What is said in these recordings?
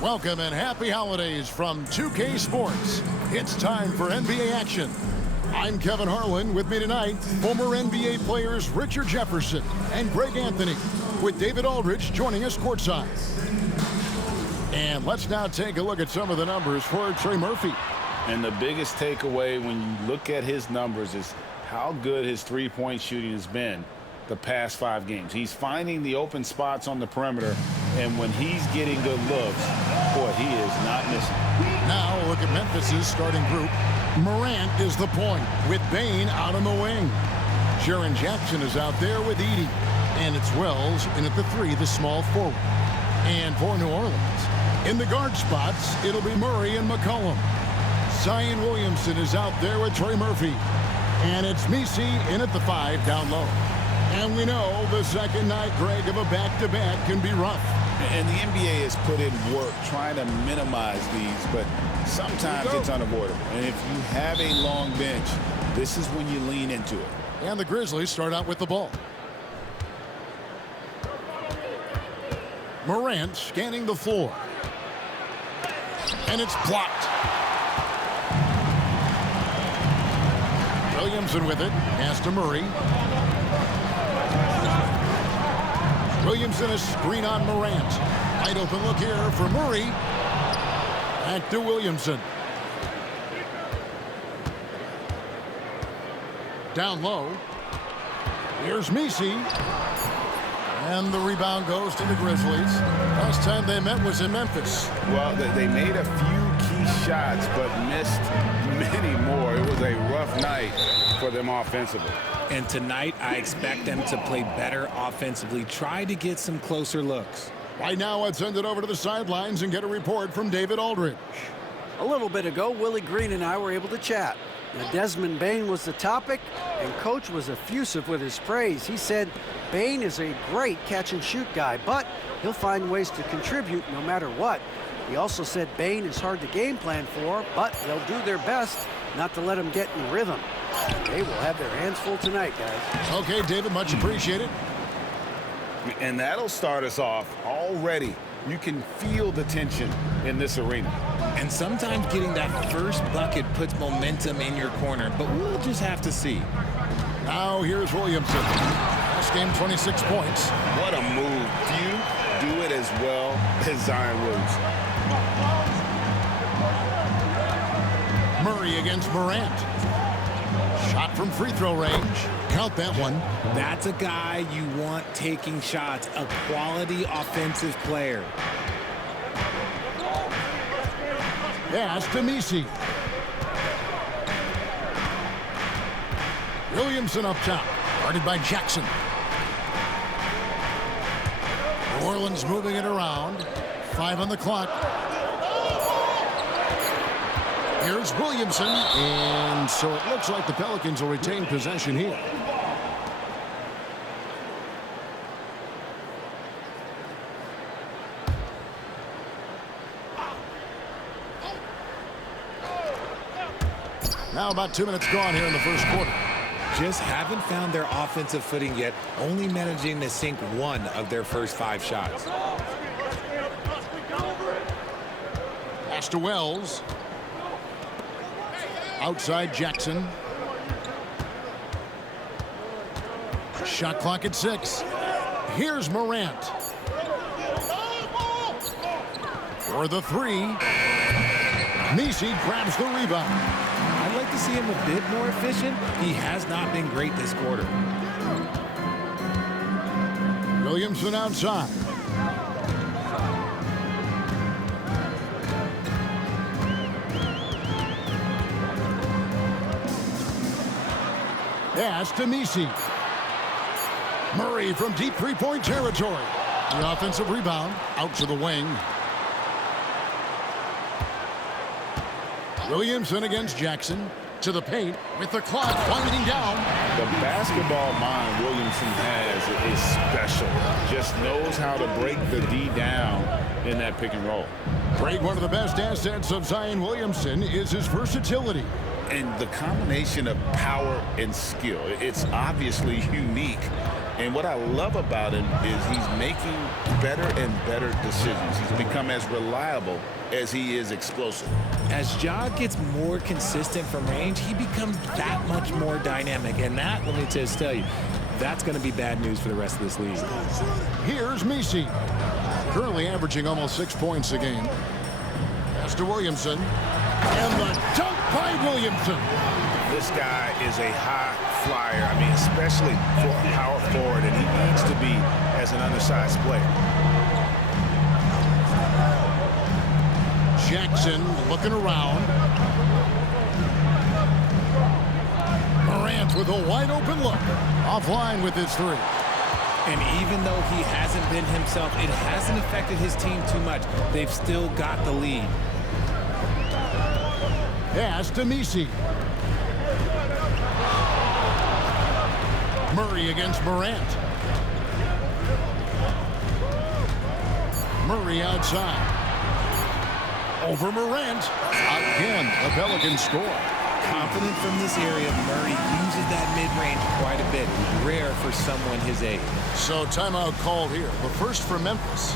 Welcome and happy holidays from 2K Sports. It's time for NBA action. I'm Kevin Harlan. With me tonight, former NBA players Richard Jefferson and Greg Anthony, with David Aldridge joining us courtside. And let's now take a look at some of the numbers for Trey Murphy. And the biggest takeaway when you look at his numbers is how good his three-point shooting has been the past 5 games. He's finding the open spots on the perimeter, and when he's getting good looks, boy, he is not missing. Now look at Memphis's starting group. Morant is the point, with Bane out on the wing. Jaren Jackson is out there with Edey. And it's Wells in at the 3, the small forward. And for New Orleans, in the guard spots, it'll be Murray and McCollum. Zion Williamson is out there with Trey Murphy. And it's Messi in at the 5 down low. And we know the second night, Greg, of a back-to-back can be rough. And the NBA has put in work trying to minimize these, but sometimes it's unavoidable. And if you have a long bench, this is when you lean into it. And the Grizzlies start out with the ball. Morant scanning the floor. And it's blocked. Williamson with it. Pass to Murray. Williamson a screen on Morant. Wide open look here for Murray. Back to Williamson. Down low. Here's Messi. And the rebound goes to the Grizzlies. Last time they met was in Memphis. Well, they made a few key shots, but missed many more. It was a rough night for them offensively. And tonight, I expect them to play better offensively. Try to get some closer looks. Right now, let's send it over to the sidelines and get a report from David Aldridge. A little bit ago, Willie Green and I were able to chat. Now, Desmond Bane was the topic, and Coach was effusive with his praise. He said Bane is a great catch-and-shoot guy, but he'll find ways to contribute no matter what. He also said Bane is hard to game plan for, but they'll do their best not to let him get in rhythm. They will have their hands full tonight, guys. Okay, David, much appreciated. And that'll start us off already. You can feel the tension in this arena. And sometimes getting that first bucket puts momentum in your corner, but we'll just have to see. Now here's Williamson. Last game, 26 points. What a move. Few do it as well as Zion Williamson. Murray against Morant. Shot from free throw range. Count that one. That's a guy you want taking shots, a quality offensive player. Pass to Messi. Williamson up top. Guarded by Jackson. New Orleans moving it around. 5 on the clock. Here's Williamson. And so it looks like the Pelicans will retain possession here. Now about 2 minutes gone here in the first quarter. Just haven't found their offensive footing yet, only managing to sink 1 of their first 5 shots. Pass to Wells. Outside Jackson. Shot clock at 6. Here's Morant. For the 3. Messi grabs the rebound. I'd like to see him a bit more efficient. He has not been great this quarter. Williamson outside. Pass to Messi. Murray from deep three-point territory. The offensive rebound out to the wing. Williamson against Jackson. To the paint with the clock winding down. The basketball mind Williamson has is special. Just knows how to break the D down in that pick and roll. Greg, one of the best assets of Zion Williamson is his versatility. And the combination of power and skill, it's obviously unique. And what I love about him is he's making better and better decisions. He's become as reliable as he is explosive. As Ja gets more consistent from range, he becomes that much more dynamic. And that, let me just tell you, that's going to be bad news for the rest of this league. Here's Messi, currently averaging almost 6 points a game. Pass to Williamson, and the dunk by Williamson. This guy is a high flyer. I mean, especially for a power forward, and he needs to be as an undersized player. Jackson looking around. Morant with a wide open look. Offline with his three. And even though he hasn't been himself, it hasn't affected his team too much. They've still got the lead. Pass to Messi. Murray against Morant. Murray outside. Over Morant. Again, the Pelicans score. Confident from this area, Murray uses that mid-range quite a bit. Rare for someone his age. So timeout called here. The first for Memphis.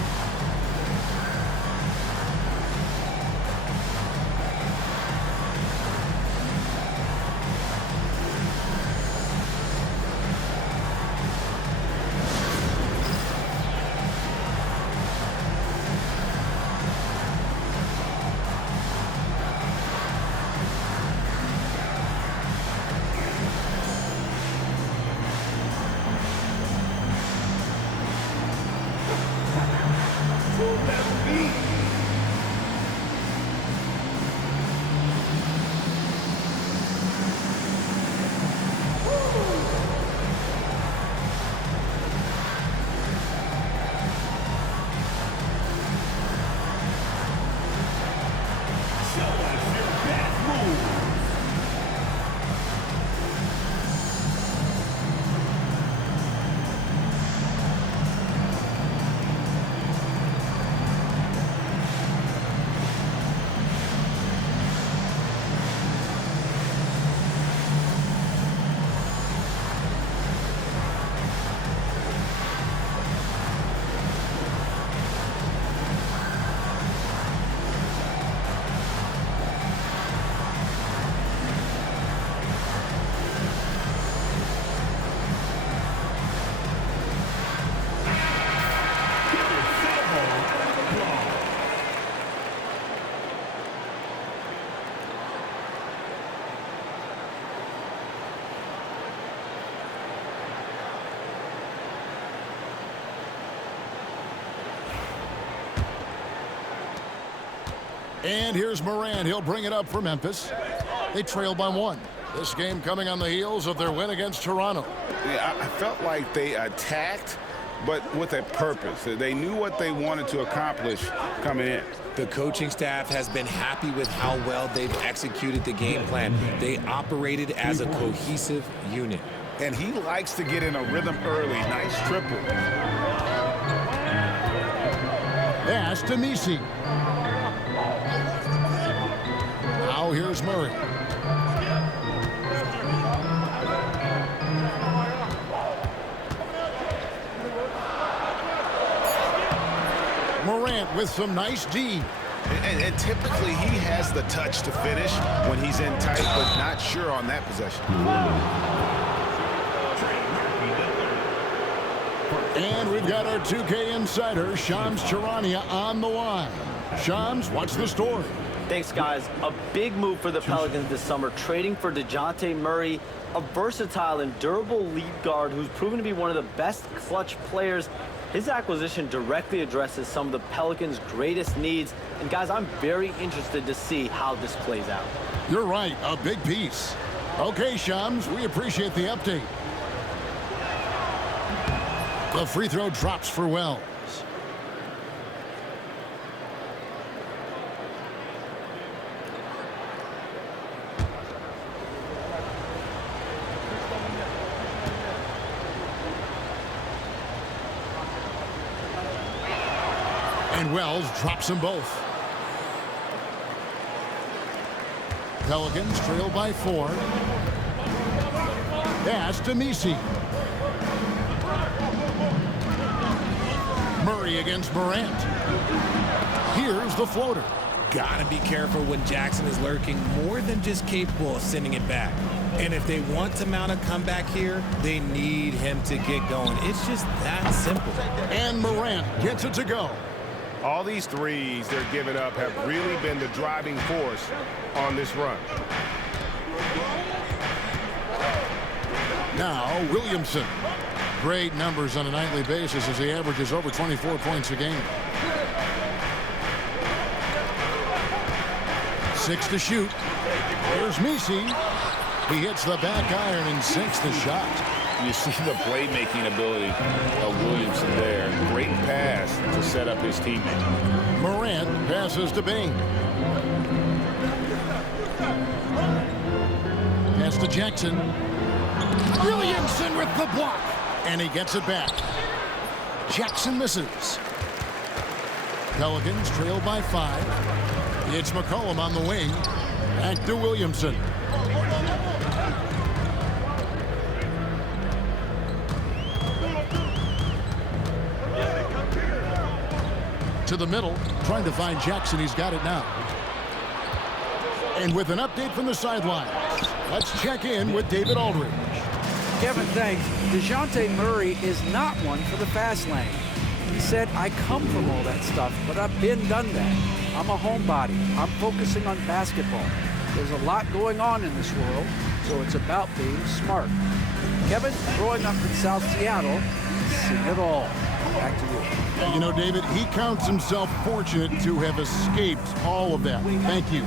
And here's Morant. He'll bring it up for Memphis. They trail by 1. This game coming on the heels of their win against Toronto. Yeah, I felt like they attacked, but with a purpose. They knew what they wanted to accomplish coming in. The coaching staff has been happy with how well they've executed the game plan. They operated as a cohesive unit. And he likes to get in a rhythm early. Nice triple. Pass to Messi. Now here's Murray. Morant with some nice D. And typically he has the touch to finish when he's in tight, but not sure on that possession. And we've got our 2K insider, Shams Charania, on the line. Shams, what's the story? Thanks, guys. A big move for the Pelicans this summer, trading for DeJounte Murray, a versatile and durable lead guard who's proven to be one of the best clutch players. His acquisition directly addresses some of the Pelicans' greatest needs. And, guys, I'm very interested to see how this plays out. You're right, a big piece. Okay, Shams, we appreciate the update. The free throw drops for Wells. And Wells drops them both. Pelicans trail by 4. Pass to Messi. Murray against Morant. Here's the floater. Gotta be careful when Jackson is lurking, more than just capable of sending it back. And if they want to mount a comeback here, they need him to get going. It's just that simple. And Morant gets it to go. All these threes they're giving up have really been the driving force on this run. Now Williamson. Great numbers on a nightly basis as he averages over 24 points a game. 6 to shoot. Here's Messi. He hits the back iron and sinks the shot. You see the playmaking ability of Williamson there. Great pass to set up his teammate. Morant passes to Bane. Pass to Jackson. Williamson with the block. And he gets it back. Jackson misses. Pelicans trail by 5. It's McCollum on the wing. Back to Williamson. To the middle, trying to find Jackson. He's got it now. And with an update from the sidelines, let's check in with David Aldridge. Kevin, thanks. DeJounte Murray is not one for the fast lane. He said, I come from all that stuff, but I've been done that. I'm a homebody. I'm focusing on basketball. There's a lot going on in this world, so it's about being smart. Kevin, growing up in South Seattle, he's seen it all. Back to you. You know, David, he counts himself fortunate to have escaped all of that. Thank you.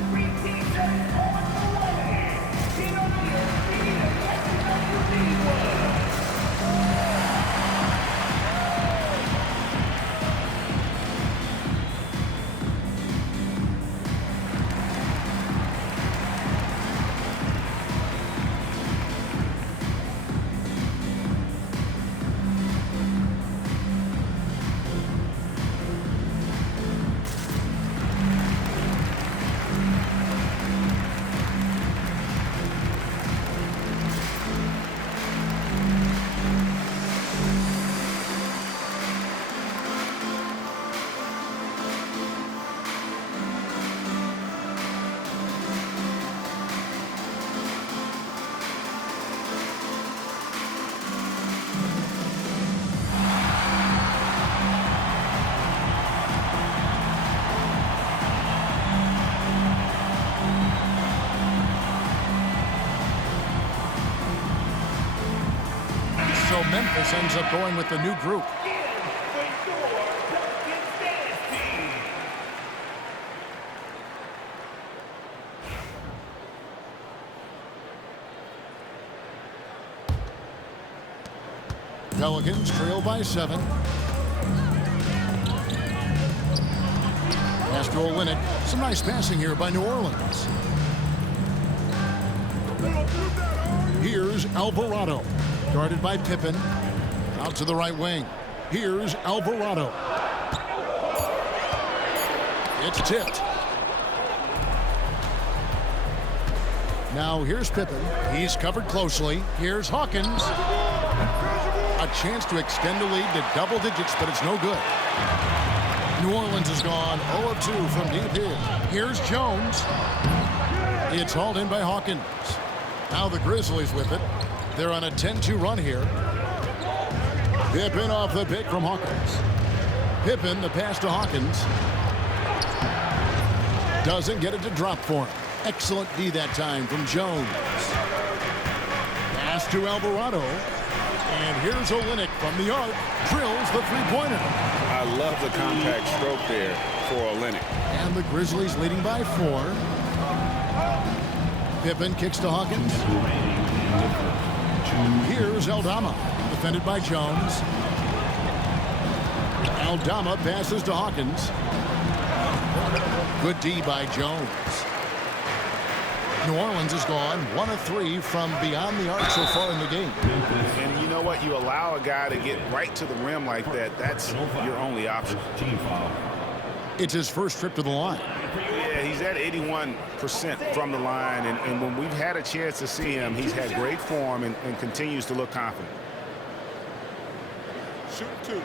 So Memphis ends up going with the new group. Pelicans trail by 7. Pass to Olynyk. Some nice passing here by New Orleans. Here's Alvarado. Guarded by Pippen. Out to the right wing. Here's Alvarado. It's tipped. Now here's Pippen. He's covered closely. Here's Hawkins. A chance to extend the lead to double digits, but it's no good. New Orleans is gone 0 of 2 from deep here. Here's Jones. It's hauled in by Hawkins. Now the Grizzlies with it. They're on a 10-2 run here. Pippen off the pick from Hawkins. Pippen, the pass to Hawkins. Doesn't get it to drop for him. Excellent D that time from Jones. Pass to Alvarado. And here's Olynyk from the arc. Drills the three-pointer. I love the compact stroke there for Olynyk. And the Grizzlies leading by 4. Pippen kicks to Hawkins. Here's Aldama, defended by Jones. Aldama passes to Hawkins. Good D by Jones. New Orleans has gone 1 of 3 from beyond the arc so far in the game. And you know what? You allow a guy to get right to the rim like that. That's your only option. It's his first trip to the line. Yeah, he's at 81% from the line. And when we've had a chance to see him, he's had great form and continues to look confident. Shoot 2.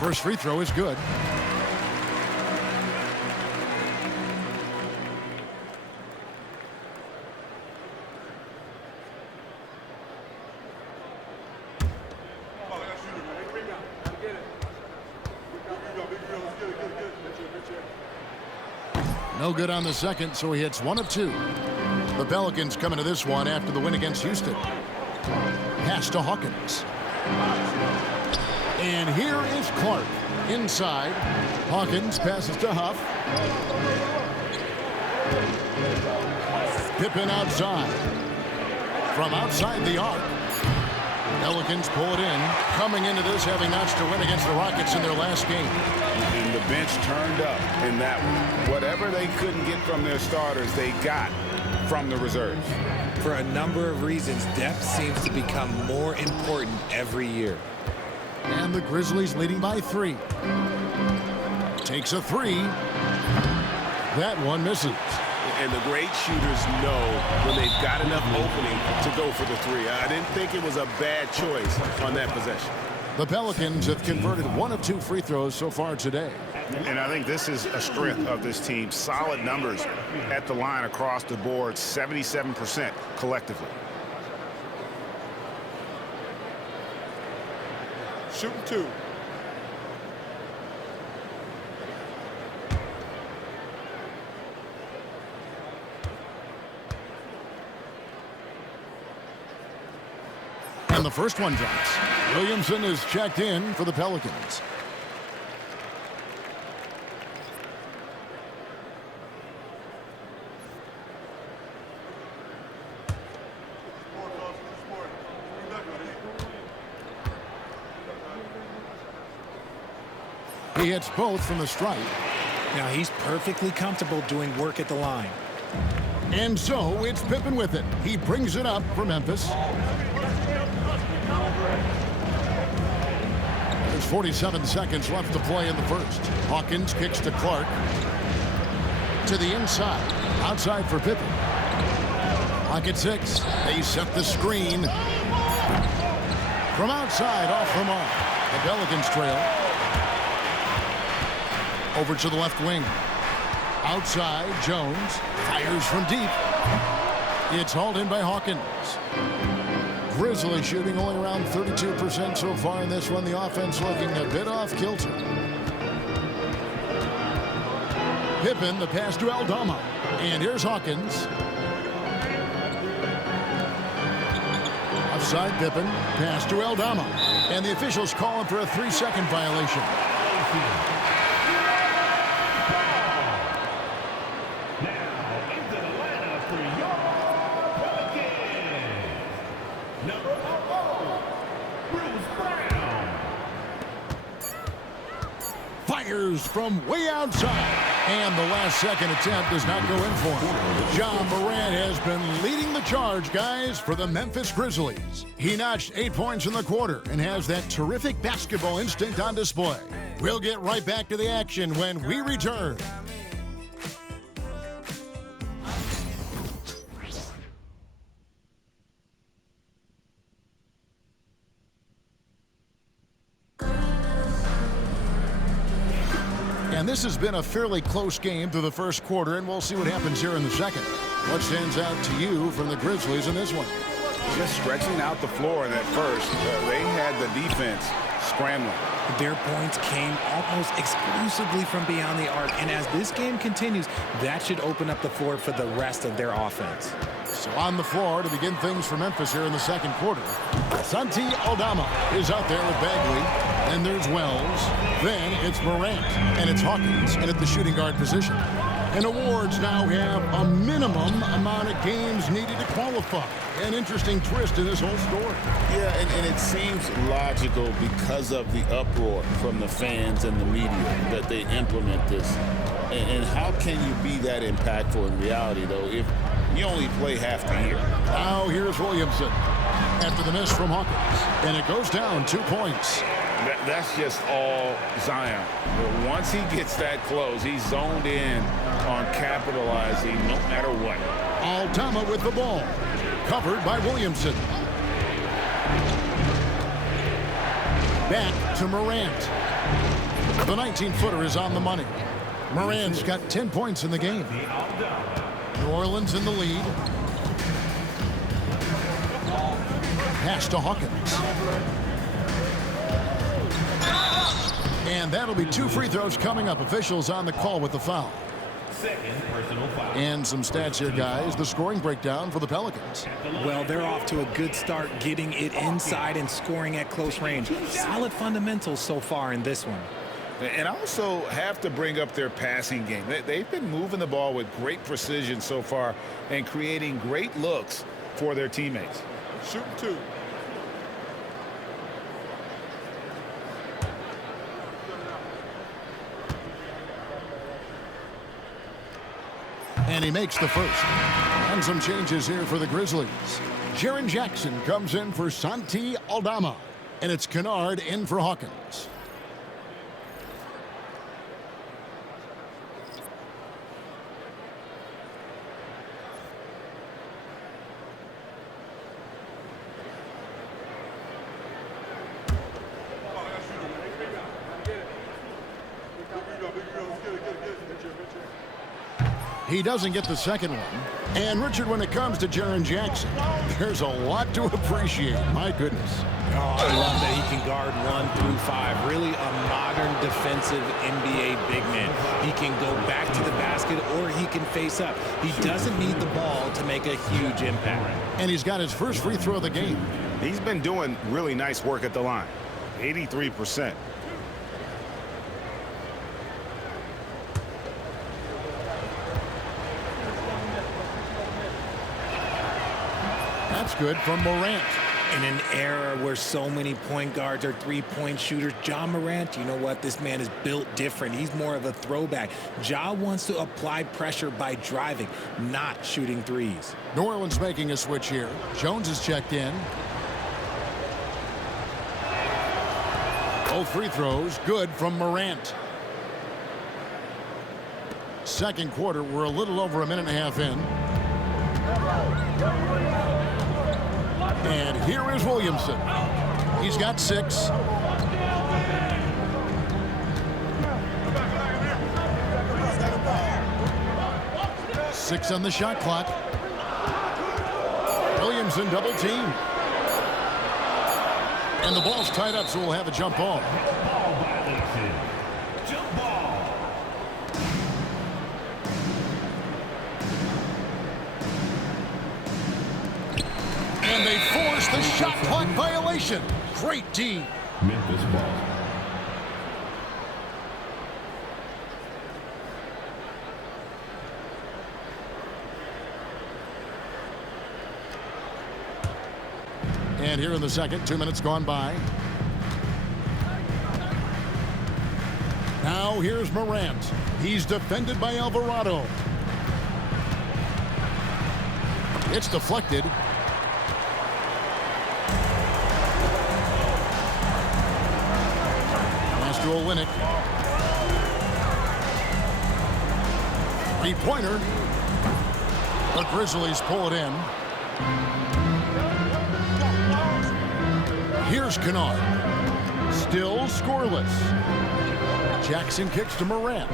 First free throw is good. No good on the second, so he hits 1 of 2. The Pelicans coming to this one after the win against Houston. Pass to Hawkins. And here is Clark inside. Hawkins passes to Huff. Pippen outside. From outside the arc. Pelicans pull it in. Coming into this having notched a win against the Rockets in their last game. And the bench turned up in that one. Whatever they couldn't get from their starters, they got from the reserves. For a number of reasons, depth seems to become more important every year. And the Grizzlies leading by 3. Takes a 3. That one misses. And the great shooters know when they've got enough opening to go for the 3. I didn't think it was a bad choice on that possession. The Pelicans have converted 1 of 2 free throws so far today. And I think this is a strength of this team. Solid numbers at the line across the board, 77% collectively. Shooting 2. And the first one drops. Williamson is checked in for the Pelicans. He hits both from the stripe. Now he's perfectly comfortable doing work at the line. And so it's Pippen with it. He brings it up for Memphis. There's 47 seconds left to play in the first. Hawkins kicks to Clark. To the inside. Outside for Pippen. Clock at 6. They set the screen. From outside, off the mark. The Pelicans trail. Over to the left wing. Outside, Jones fires from deep. It's hauled in by Hawkins. Grizzlies shooting only around 32% so far in this one. The offense looking a bit off kilter. Pippen, the pass to Aldama. And here's Hawkins. Offside Pippen, pass to Aldama. And the officials calling for a 3-second violation. Fires from way outside. And the last second attempt does not go in for him. Ja Morant has been leading the charge, guys, for the Memphis Grizzlies. He notched 8 points in the quarter and has that terrific basketball instinct on display. We'll get right back to the action when we return. And this has been a fairly close game through the first quarter, and we'll see what happens here in the second. What stands out to you from the Grizzlies in this one? Just stretching out the floor in that first. They had the defense scrambling. Their points came almost exclusively from beyond the arc, and as this game continues, that should open up the floor for the rest of their offense. So on the floor to begin things for Memphis here in the second quarter. Santi Aldama is out there with Bagley. Then there's Wells. Then it's Morant. And it's Hawkins. And at the shooting guard position. And awards now have a minimum amount of games needed to qualify. An interesting twist in this whole story. Yeah, and it seems logical because of the uproar from the fans and the media that they implement this. And how can you be that impactful in reality, though, if you only play half the year? Now here's Williamson after the miss from Hawkins. And it goes down 2 points. That's just all Zion. But once he gets that close, he's zoned in on capitalizing no matter what. Aldama with the ball. Covered by Williamson. Back to Morant. The 19-footer is on the money. Morant's got 10 points in the game. New Orleans in the lead. Pass to Hawkins. And that'll be 2 free throws coming up. Officials on the call with the foul. And some stats here, guys. The scoring breakdown for the Pelicans. Well, they're off to a good start getting it inside and scoring at close range. Solid fundamentals so far in this one. And I also have to bring up their passing game. They've been moving the ball with great precision so far and creating great looks for their teammates. Shooting 2. And he makes the first. And some changes here for the Grizzlies. Jaren Jackson comes in for Santi Aldama. And it's Kennard in for Hawkins. He doesn't get the second one. And Richard, when it comes to Jaren Jackson, there's a lot to appreciate. My goodness. Oh, I love that he can guard 1 through 5. Really a modern defensive NBA big man. He can go back to the basket or he can face up. He doesn't need the ball to make a huge impact. And he's got his first free throw of the game. He's been doing really nice work at the line. 83%. That's good from Morant. In an era where so many point guards are three-point shooters, Ja Morant, you know what? This man is built different. He's more of a throwback. Ja wants to apply pressure by driving, not shooting threes. New Orleans making a switch here. Jones is checked in. Both free throws good from Morant. Second quarter, we're a little over a minute and a half in. And here is Williamson. He's got 6. Six on the shot clock. Williamson double team. And the ball's tied up, so we'll have a jump ball. And they force the shot clock violation. Great D. Memphis ball. And here in the second, 2 minutes gone by. Now here's Morant. He's defended by Alvarado. It's deflected. Pass to Olynyk. Three-pointer. The Grizzlies pull it in. Here's Kennard. Still scoreless. Jackson kicks to Morant.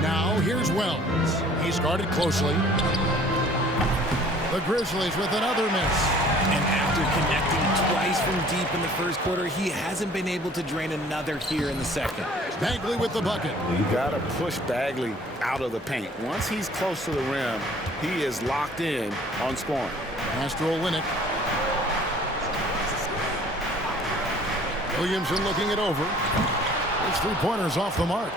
Now here's Wells. He's guarded closely. The Grizzlies with another miss. And after connecting twice from deep in the first quarter, he hasn't been able to drain another here in the second. Bagley with the bucket. You got to push Bagley out of the paint. Once he's close to the rim, he is locked in on scoring. Pass to Olynyk. Williamson looking it over. His three-pointer's off the mark.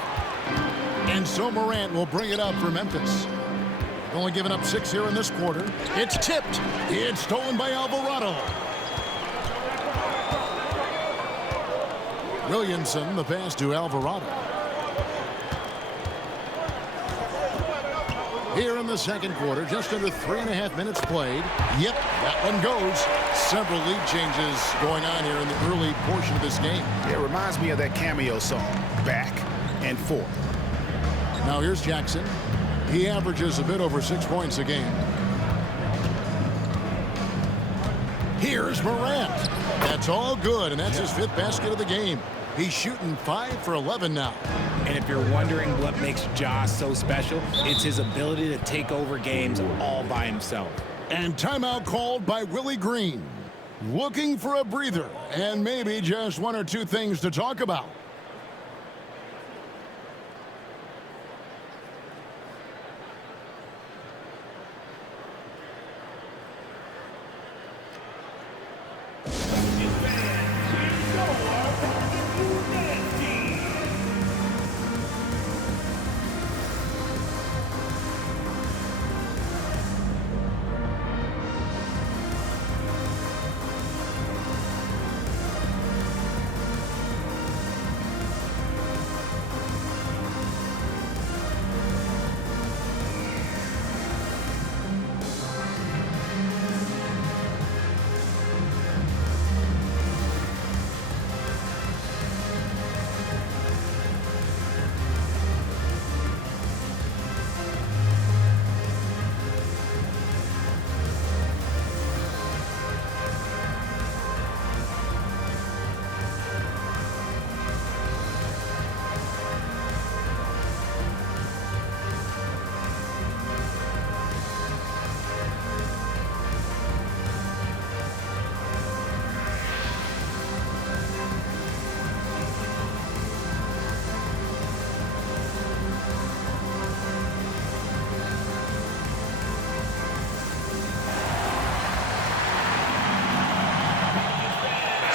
And so Morant will bring it up for Memphis. Only giving up 6 here in this quarter. It's tipped. It's stolen by Alvarado. Williamson, the pass to Alvarado. Here in the second quarter, just under 3.5 minutes played. Yep, that one goes. Several lead changes going on here in the early portion of this game. It reminds me of that Cameo song, Back and Forth. Now here's Jackson. He averages a bit over 6 points a game. Here's Morant. That's all good, and that's his 5th basket of the game. He's shooting 5 for 11 now. And if you're wondering what makes Ja so special, it's his ability to take over games all by himself. And timeout called by Willie Green. Looking for a breather and maybe just 1 or 2 things to talk about.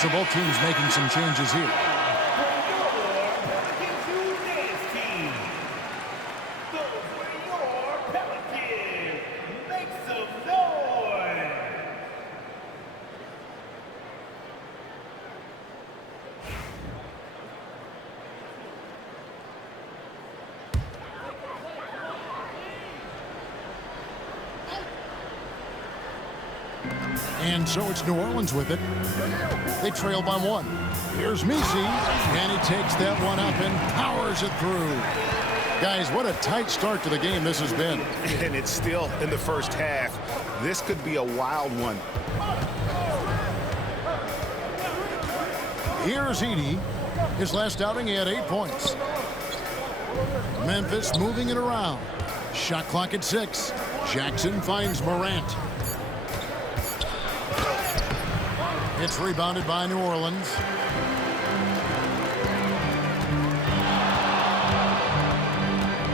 So both teams making some changes here. And so it's New Orleans with it. They trail by 1. Here's Messi, and he takes that one up and powers it through. Guys, what a tight start to the game this has been. And it's still in the first half. This could be a wild one. Here's Edey. His last outing, he had 8 points. Memphis moving it around. Shot clock at 6. Jackson finds Morant. It's rebounded by New Orleans.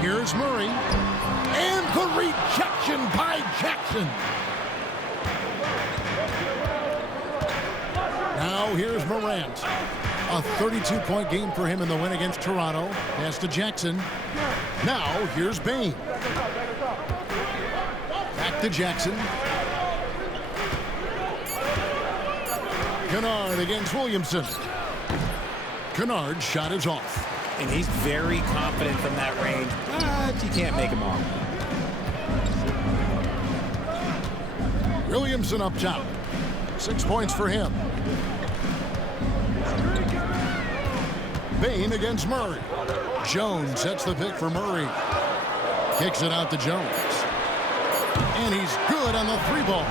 Here's Murray. And the rejection by Jackson. Now here's Morant. A 32-point game for him in the win against Toronto. Pass to Jackson. Now here's Bane. Back to Jackson. Kennard against Williamson. Kennard's shot is off. And he's very confident from that range, but you can't make him off. Williamson up top. 6 points for him. Bane against Murray. Jones sets the pick for Murray. Kicks it out to Jones. And he's good on the 3-ball.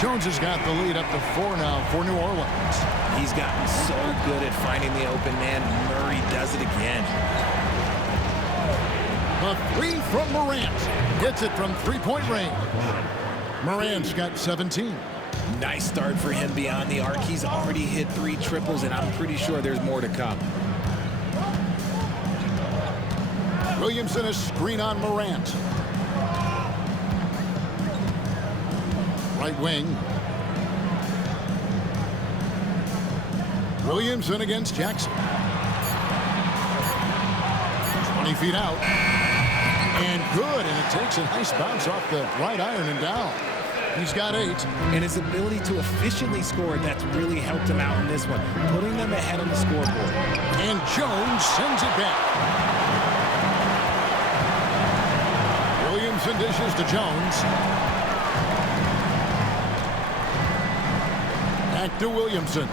Jones has got the lead up to 4 now for New Orleans. He's gotten so good at finding the open man. Murray does it again. A 3 from Morant. Hits it from 3-point range. Morant's got 17. Nice start for him beyond the arc. He's already hit 3 triples, and I'm pretty sure there's more to come. Williamson a screen on Morant. Right wing. Williamson against Jackson. 20 feet out. And good, and it takes a nice bounce off the right iron and down. He's got 8. And his ability to efficiently score, that's really helped him out in this one, putting them ahead on the scoreboard. And Jones sends it back. Williamson dishes to Jones. Back to Williamson.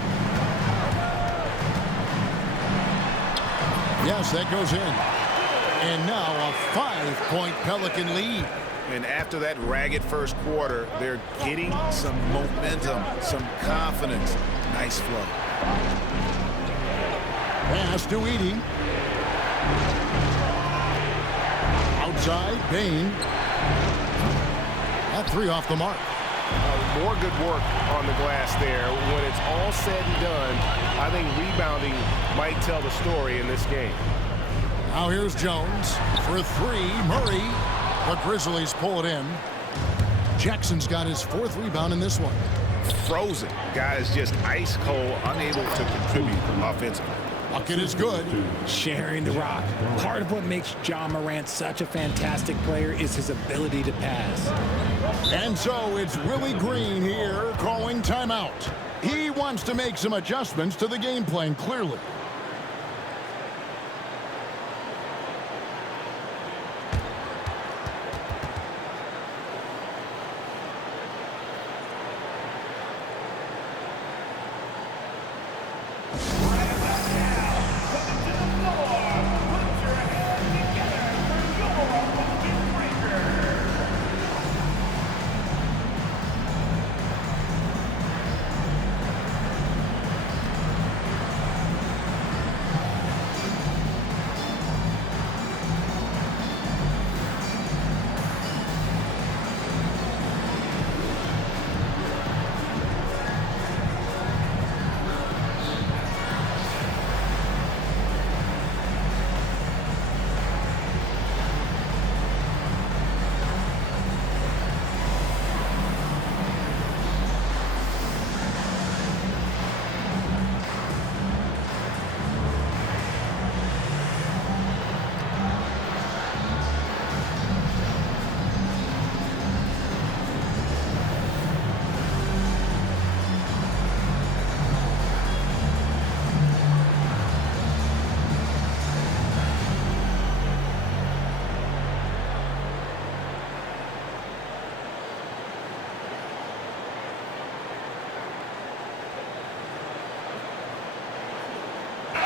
Yes, that goes in. And now a 5-point Pelican lead. And after that ragged first quarter, they're getting some momentum, some confidence. Nice flow. Pass to Edey. Outside, Bane. That three off the mark. More good work on the glass there. When it's all said and done, I think rebounding might tell the story in this game. Now here's Jones for three. Murray. The Grizzlies pull it in. Jackson's got his fourth rebound in this one. Frozen. Guys just ice cold, unable to contribute offensively. Bucket is good. Sharing the rock. Part of what makes Ja Morant such a fantastic player is his ability to pass. And so it's Willie Green here calling timeout. He wants to make some adjustments to the game plan, clearly.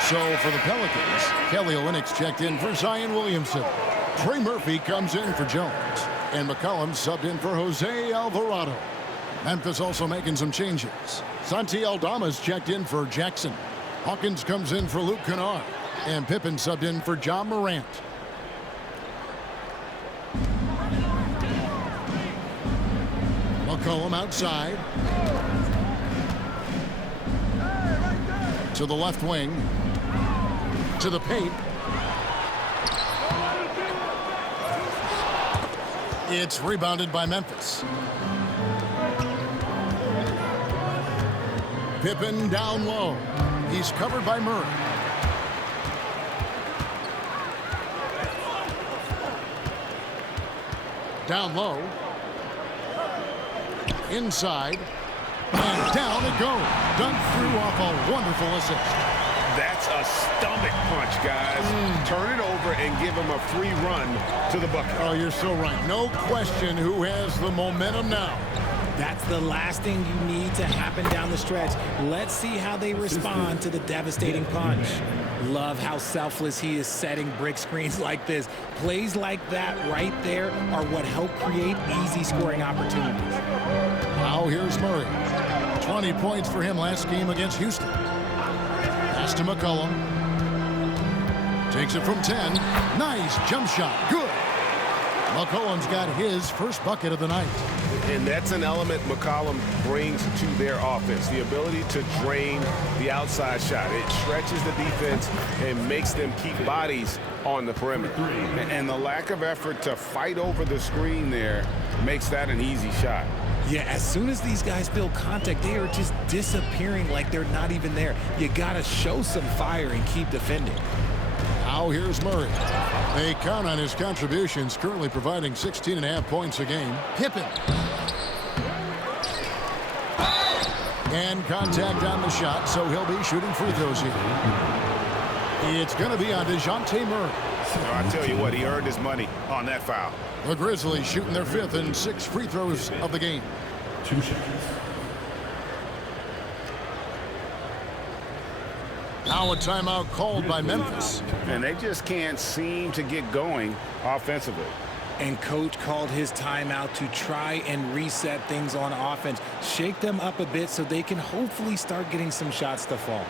So for the Pelicans, Kelly Olynyk's checked in for Zion Williamson. Trey Murphy comes in for Jones. And McCollum subbed in for Jose Alvarado. Memphis also making some changes. Santi Aldama's checked in for Jackson. Hawkins comes in for Luke Kennard. And Pippen subbed in for Ja Morant. McCollum outside. To the left wing. To the paint. It's rebounded by Memphis. Pippen down low. He's covered by Murray. Down low. Inside. And down it goes. Dunked through off a wonderful assist. That's a stomach punch, guys. Turn it over and give him a free run to the bucket. Oh, you're so right. No question who has the momentum now. That's the last thing you need to happen down the stretch. Let's see how they respond to the devastating punch. Love how selfless he is setting brick screens like this. Plays like that right there are what help create easy scoring opportunities. Now here's Murray. 20 points for him last game against Houston. Pass to McCollum. Takes it from 10. Nice jump shot. Good. McCollum's got his first bucket of the night. And that's an element McCollum brings to their offense, the ability to drain the outside shot. It stretches the defense and makes them keep bodies on the perimeter. And the lack of effort to fight over the screen there makes that an easy shot. Yeah, as soon as these guys build contact, they are just disappearing like they're not even there. You got to show some fire and keep defending. Now here's Murray. They count on his contributions, currently providing 16.5 points a game. Pippen. And contact on the shot, so he'll be shooting free throws here. It's going to be on DeJounte Murray. I tell you what, he earned his money on that foul. The Grizzlies shooting their fifth and sixth free throws of the game. 2 seconds. Now a timeout called by Memphis. And they just can't seem to get going offensively. And coach called his timeout to try and reset things on offense, shake them up a bit so they can hopefully start getting some shots to fall.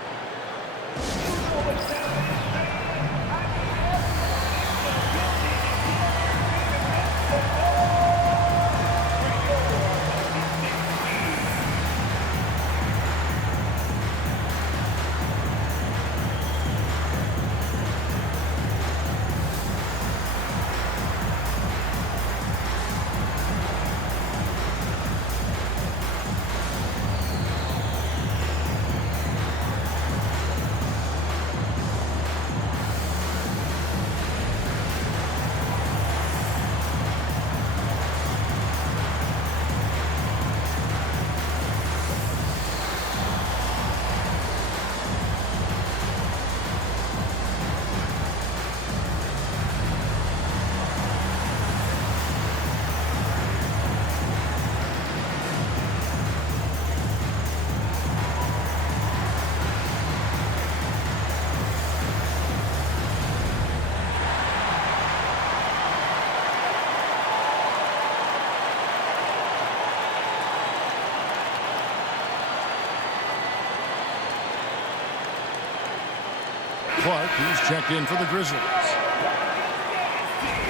Clark, he's checked in for the Grizzlies.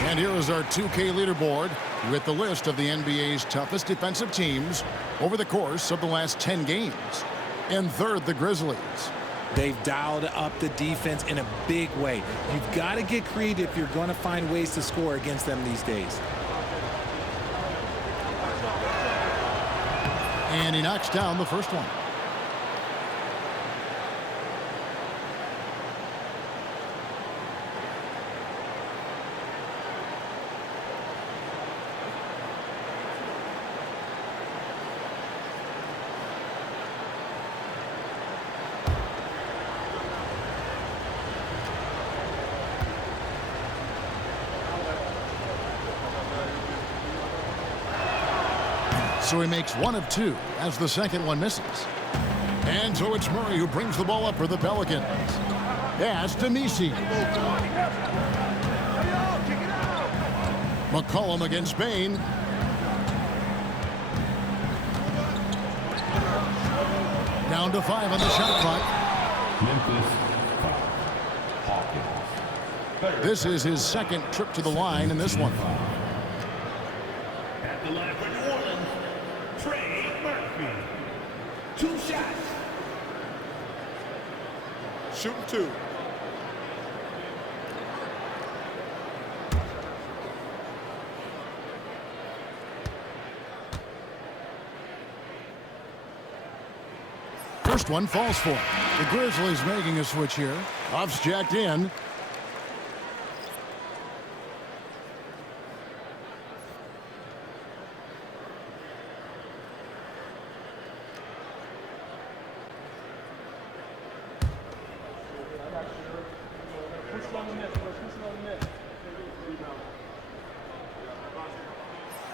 And here is our 2K leaderboard with the list of the NBA's toughest defensive teams over the course of the last 10 games. In third, the Grizzlies. They've dialed up the defense in a big way. You've got to get creative if you're going to find ways to score against them these days. And he knocks down the first one. So he makes one of two as the second one misses. And so it's Murray who brings the ball up for the Pelicans. Pass to Messi. McCollum against Bane. Down to 5 on the shot clock. This is his second trip to the line in this one. At the line for New Orleans, Trey Murphy. 2 shots. Shooting 2. First one falls for him. The Grizzlies making a switch here. Huff's jacked in.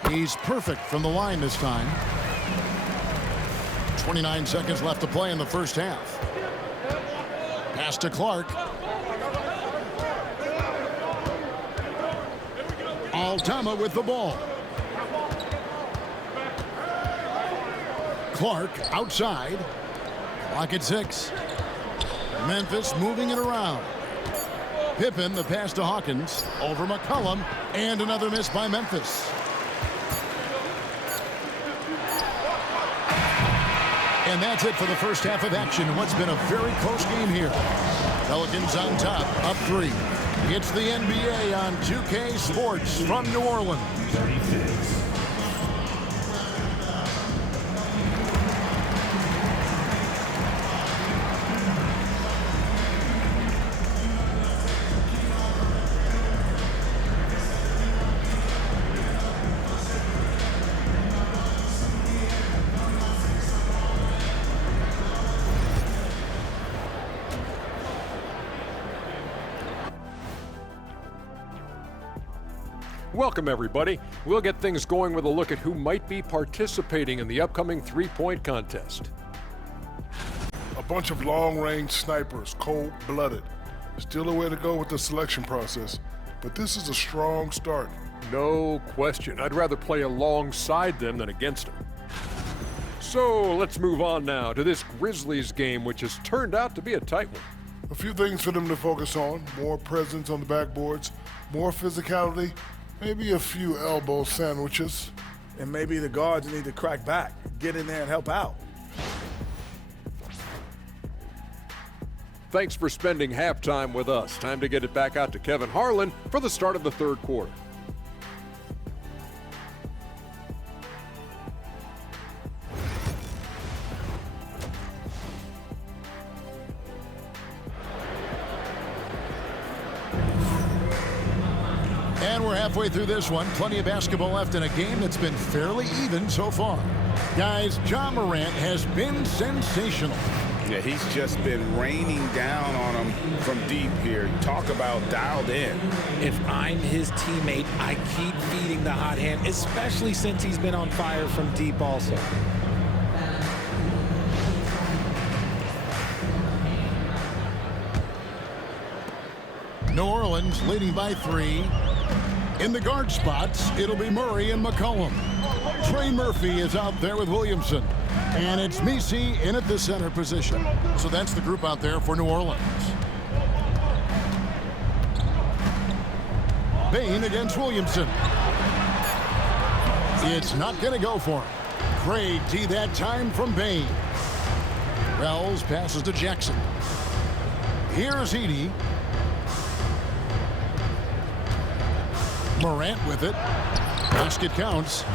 He's perfect from the line this time. 29 seconds left to play in the first half. Pass to Clark. Altama with the ball. Clark outside. Clock at 6. Memphis moving it around. Pippen, the pass to Hawkins. Over McCollum. And another miss by Memphis. And that's it for the first half of action in what's been a very close game here. Pelicans on top, up 3. It's the NBA on 2K Sports from New Orleans. 36. Welcome, everybody. We'll get things going with a look at who might be participating in the upcoming three-point contest. A bunch of long-range snipers, cold-blooded. Still a way to go with the selection process, but this is a strong start. No question. I'd rather play alongside them than against them. So let's move on now to this Grizzlies game, which has turned out to be a tight one. A few things for them to focus on. More presence on the backboards, more physicality, maybe a few elbow sandwiches. And maybe the guards need to crack back, get in there and help out. Thanks for spending halftime with us. Time to get it back out to Kevin Harlan for the start of the third quarter. And we're halfway through this one. Plenty of basketball left in a game that's been fairly even so far. Guys, Ja Morant has been sensational. Yeah, he's just been raining down on him from deep here. Talk about dialed in. If I'm his teammate, I keep feeding the hot hand, especially since he's been on fire from deep also. New Orleans leading by 3. In the guard spots, it'll be Murray and McCollum. Trey Murphy is out there with Williamson. And it's Messi in at the center position. So that's the group out there for New Orleans. Bane against Williamson. It's not going to go for him. Craig T that time from Bane. Wells passes to Jackson. Here's Edey. Morant with it. Basket counts.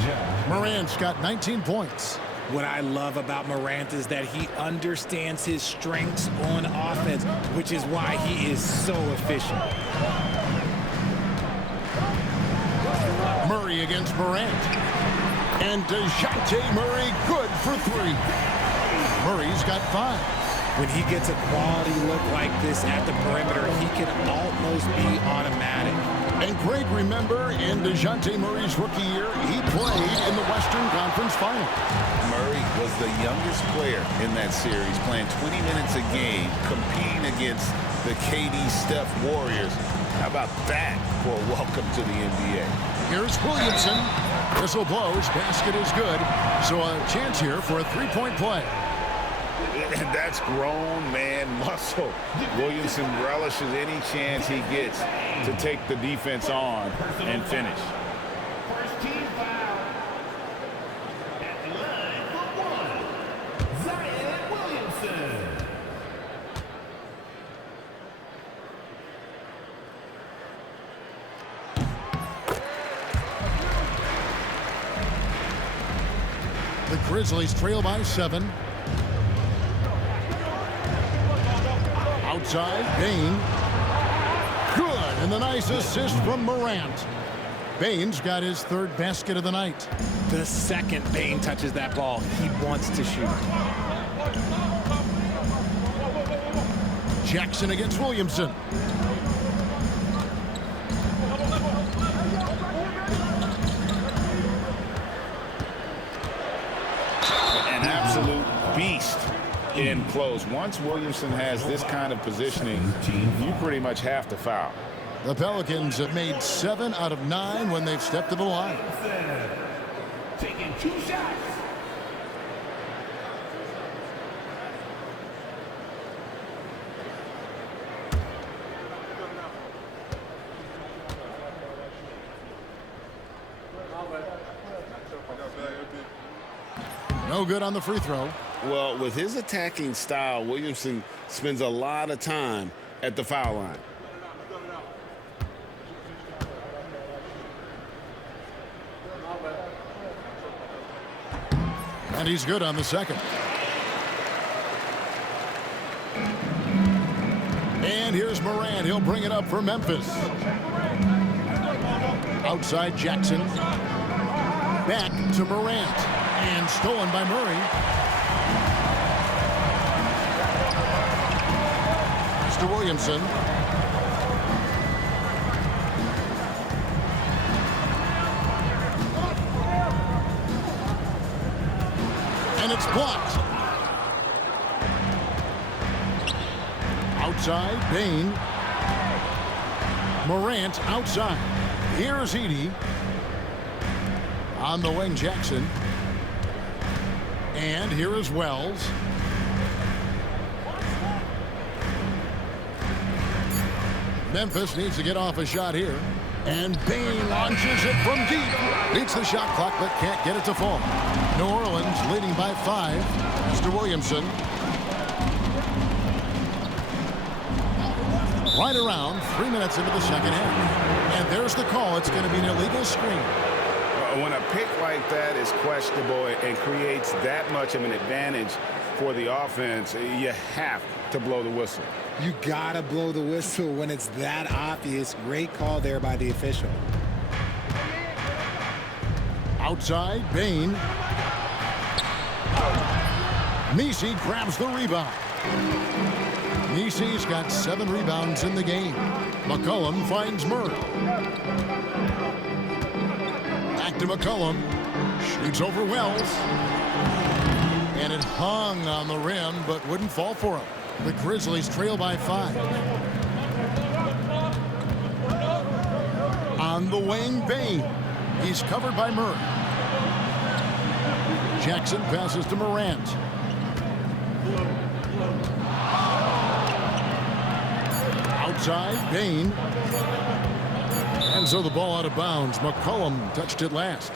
Morant's got 19 points. What I love about Morant is that he understands his strengths on offense, which is why he is so efficient. Murray against Morant. And DeJounte Murray good for 3. Murray's got 5. When he gets a quality look like this at the perimeter, he can almost be automatic. And Craig, remember, in DeJounte Murray's rookie year, he played in the Western Conference Final. Murray was the youngest player in that series, playing 20 minutes a game, competing against the KD Steph Warriors. How about that for a welcome to the NBA? Here's Williamson. Whistle blows. Basket is good. So a chance here for a three-point play. And that's grown man muscle. Williamson relishes any chance he gets to take the defense on and finish. First team foul. At the line for 1, Zion Williamson. The Grizzlies trail by 7. Outside, Bane. Good, and the nice assist from Morant. Bane's got his 3rd basket of the night. The second Bane touches that ball, he wants to shoot. Jackson against Williamson. An absolute beast in close. Once Williamson has this kind of positioning, you pretty much have to foul. The Pelicans have made 7 out of 9 when they've stepped to the line. Taking 2 shots. No good on the free throw. Well, with his attacking style, Williamson spends a lot of time at the foul line. And he's good on the second. And here's Morant. He'll bring it up for Memphis. Outside Jackson. Back to Morant. And stolen by Murray. Mr. Williamson. And it's blocked. Outside, Bane. Morant outside. Here's Edey. On the wing, Jackson. And here is Wells. Memphis needs to get off a shot here. And Bane launches it from deep. Beats the shot clock, but can't get it to fall. New Orleans leading by 5. Mr. Williamson. Right around 3 minutes into the second half. And there's the call. It's going to be an illegal screen. When a pick like that is questionable and creates that much of an advantage for the offense, you have to blow the whistle. You gotta blow the whistle when it's that obvious. Great call there by the official. Outside, Bane. Missi grabs the rebound. Missi's got 7 rebounds in the game. McCollum finds Murray. Back to McCollum. Shoots over Wells. And it hung on the rim, but wouldn't fall for him. The Grizzlies trail by 5. On the wing, Bane. He's covered by Murray. Jackson passes to Morant. Outside, Bane. And so the ball out of bounds. McCollum touched it last.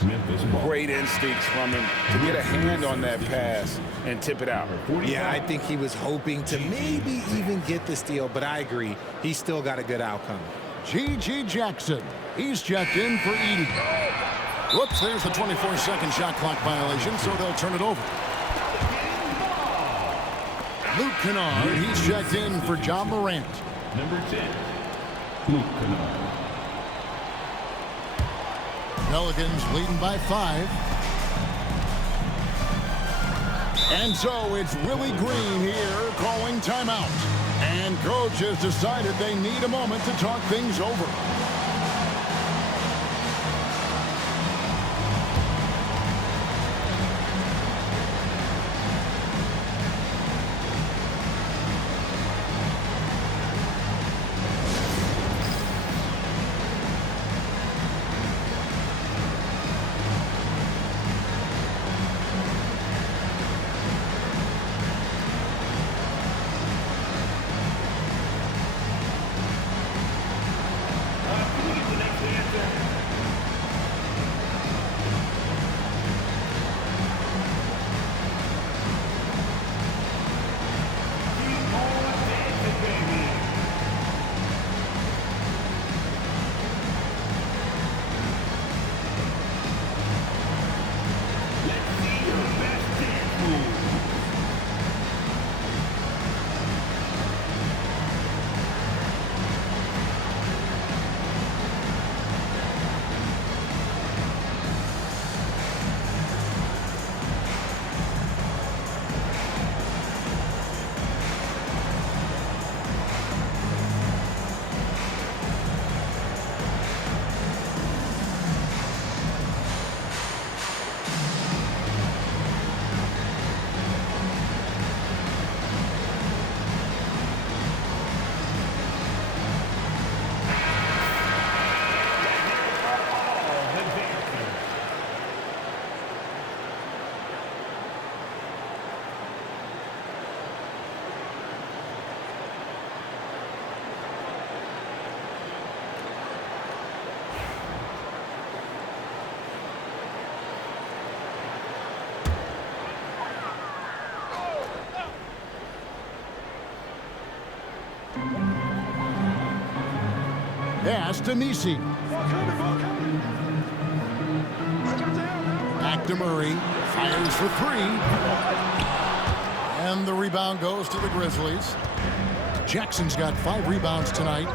Great instincts from him to get a hand on that pass and tip it out. Yeah, I think he was hoping to maybe even get the steal, but I agree. He still got a good outcome. G.G. Jackson. He's checked in for Edey. Whoops, there's the 24-second shot clock violation, so they'll turn it over. Luke Kennard, he's checked in for Ja Morant. Number 10, Luke Kennard. Pelicans leading by 5. And so it's Willie Green here calling timeout. And coach has decided they need a moment to talk things over. Pass to Missi. Back to Murray. Fires for 3. And the rebound goes to the Grizzlies. Jackson's got 5 rebounds tonight.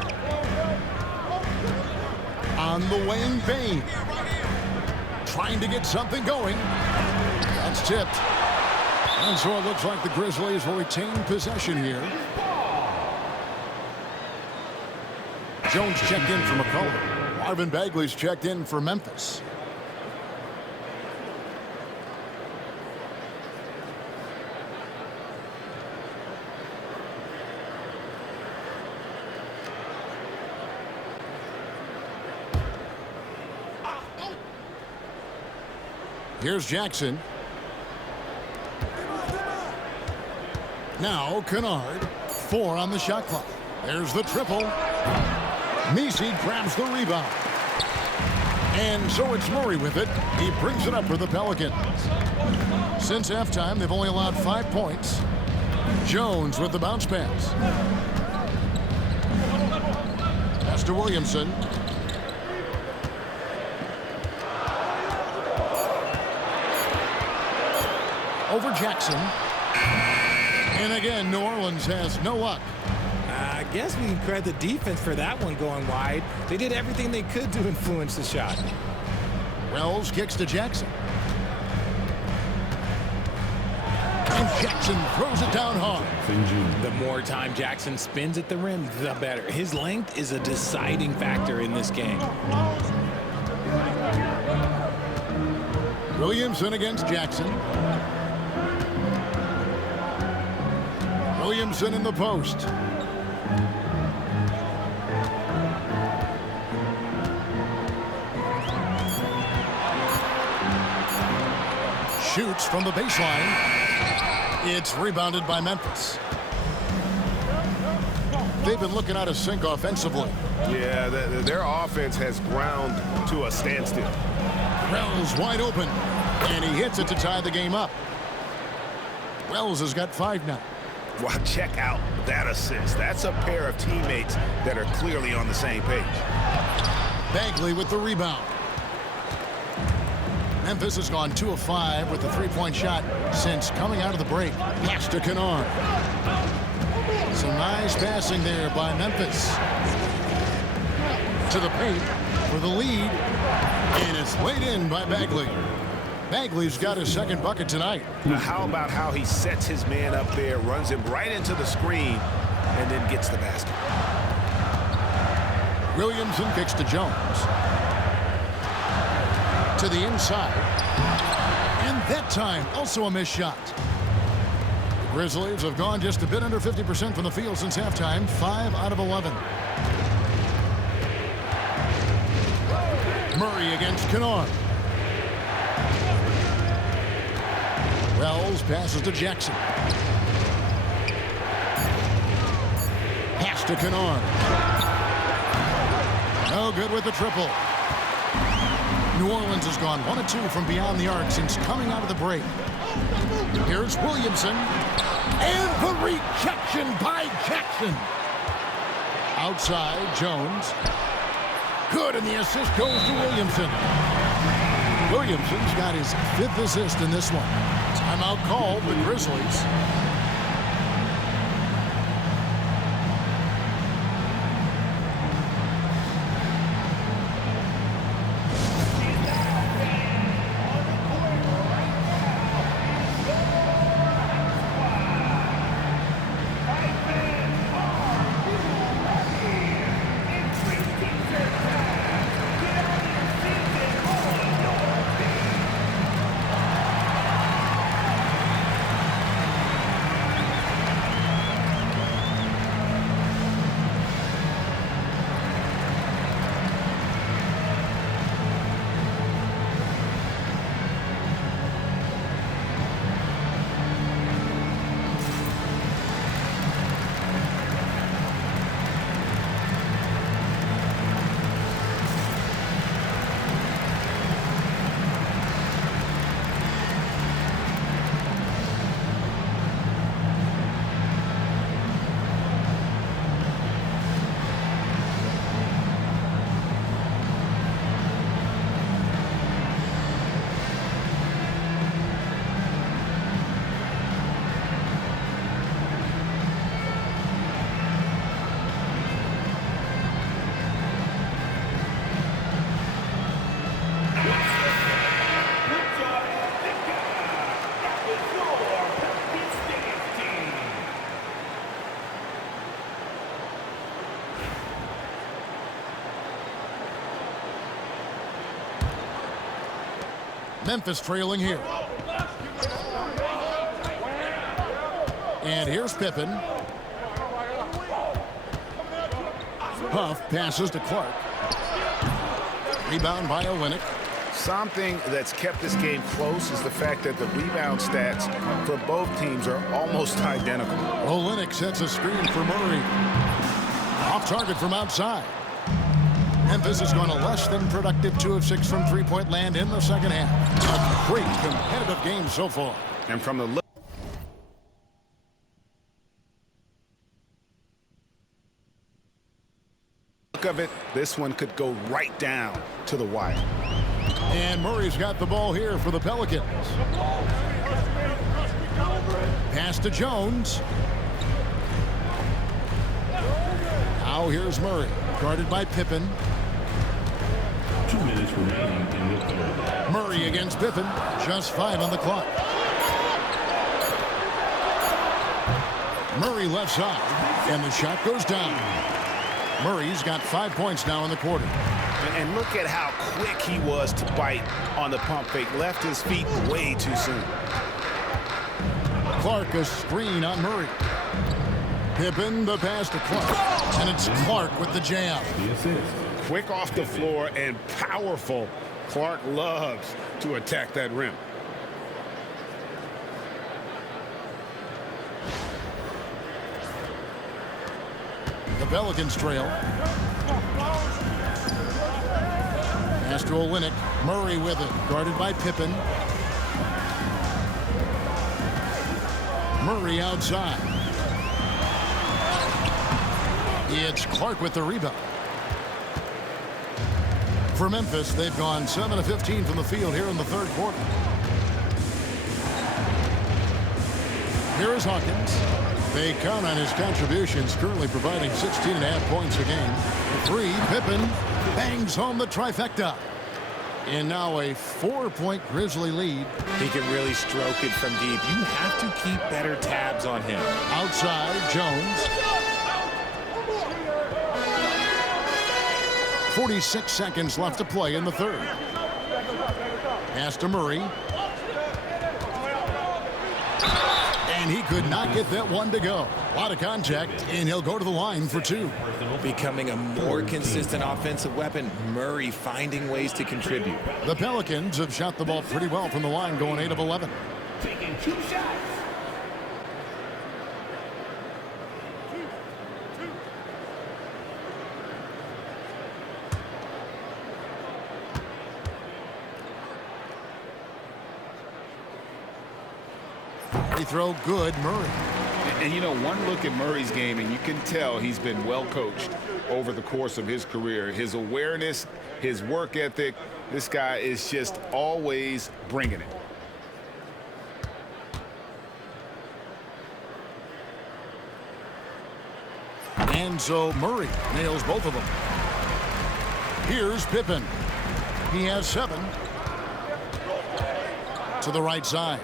On the wing, Bane. Trying to get something going. That's tipped. And so it looks like the Grizzlies will retain possession here. Jones checked in for McCollum. Marvin Bagley's checked in for Memphis. Here's Jackson. Now Kennard. 4 on the shot clock. There's the triple. Messi grabs the rebound. And so it's Murray with it. He brings it up for the Pelicans. Since halftime, they've only allowed 5 points. Jones with the bounce pass. Pass to Williamson. Over Jackson. And again, New Orleans has no luck. I guess we can credit the defense for that one going wide. They did everything they could to influence the shot. Wells kicks to Jackson. And Jackson throws it down hard. The more time Jackson spins at the rim, the better. His length is a deciding factor in this game. Williamson against Jackson. Williamson in the post. Shoots from the baseline. It's rebounded by Memphis. They've been looking out of sync offensively. Yeah, their offense has ground to a standstill. Wells wide open, and he hits it to tie the game up. Wells has got 5 now. Well, check out that assist. That's a pair of teammates that are clearly on the same page. Bagley with the rebound. Memphis has gone 2 of 5 with the 3-point shot since coming out of the break. Pass to Kennard. Some nice passing there by Memphis. To the paint for the lead. And it's laid in by Bagley. Bagley's got his 2nd bucket tonight. Now, how about how he sets his man up there, runs him right into the screen, and then gets the basket. Williamson kicks to Jones. To the inside. And that time, also a missed shot. The Grizzlies have gone just a bit under 50% from the field since halftime. 5 out of 11. Murray against Kennard. Wells passes to Jackson. Pass to Kennard. No good with the triple. New Orleans has gone 1 of 2 from beyond the arc since coming out of the break. Here's Williamson. And the rejection by Jackson. Outside, Jones. Good, and the assist goes to Williamson. Williamson's got his 5th assist in this one. Timeout called the Grizzlies. Memphis trailing here. And here's Pippen. Puff passes to Clark. Rebound by Olynyk. Something that's kept this game close is the fact that the rebound stats for both teams are almost identical. Olynyk sets a screen for Murray. Off target from outside. Memphis has gone a less than productive 2 of 6 from three-point land in the second half. A great competitive game so far. And from the look of it, this one could go right down to the wire. And Murray's got the ball here for the Pelicans. Pass to Jones. Now here's Murray, guarded by Pippen. 2 minutes remaining in the third. Murray against Pippen, just 5 on the clock. Murray left side, and the shot goes down. Murray's got 5 points now in the quarter. And look at how quick he was to bite on the pump fake. Left his feet way too soon. Clark a screen on Murray. Pippen the pass to Clark. And it's Clark with the jam. The assist. Quick off the floor and powerful. Clark loves to attack that rim. The Pelicans trail. Pass to Olynyk. Murray with it. Guarded by Pippen. Murray outside. It's Clark with the rebound. For Memphis, they've gone 7 of 15 from the field here in the third quarter. Here is Hawkins. They count on his contributions, currently providing 16.5 points a game. The 3, Pippen bangs home the trifecta. And now a 4-point Grizzly lead. He can really stroke it from deep. You have to keep better tabs on him. Outside, Jones. 46 seconds left to play in the third. Pass to Murray. And he could not get that one to go. A lot of contact, and he'll go to the line for 2. Becoming a more consistent offensive weapon, Murray finding ways to contribute. The Pelicans have shot the ball pretty well from the line, going 8 of 11. Taking 2 shots. Free throw good, Murray. And you know, one look at Murray's game, and you can tell he's been well coached over the course of his career. His awareness, his work ethic, this guy is just always bringing it. And so Murray nails both of them. Here's Pippen. He has 7. To the right side.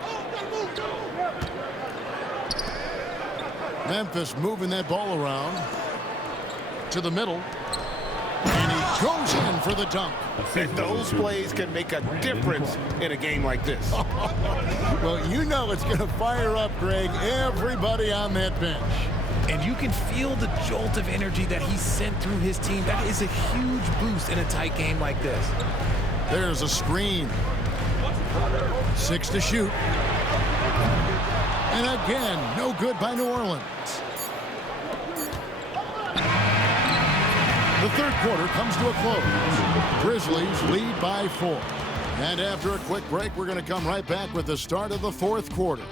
Memphis moving that ball around to the middle. And he goes in for the dunk. And those plays can make a difference in a game like this. Well, you know it's going to fire up, Greg, everybody on that bench. And you can feel the jolt of energy that he sent through his team. That is a huge boost in a tight game like this. There's a screen. 6 to shoot. And again, no good by New Orleans. The third quarter comes to a close. Grizzlies lead by 4. And after a quick break, we're going to come right back with the start of the fourth quarter.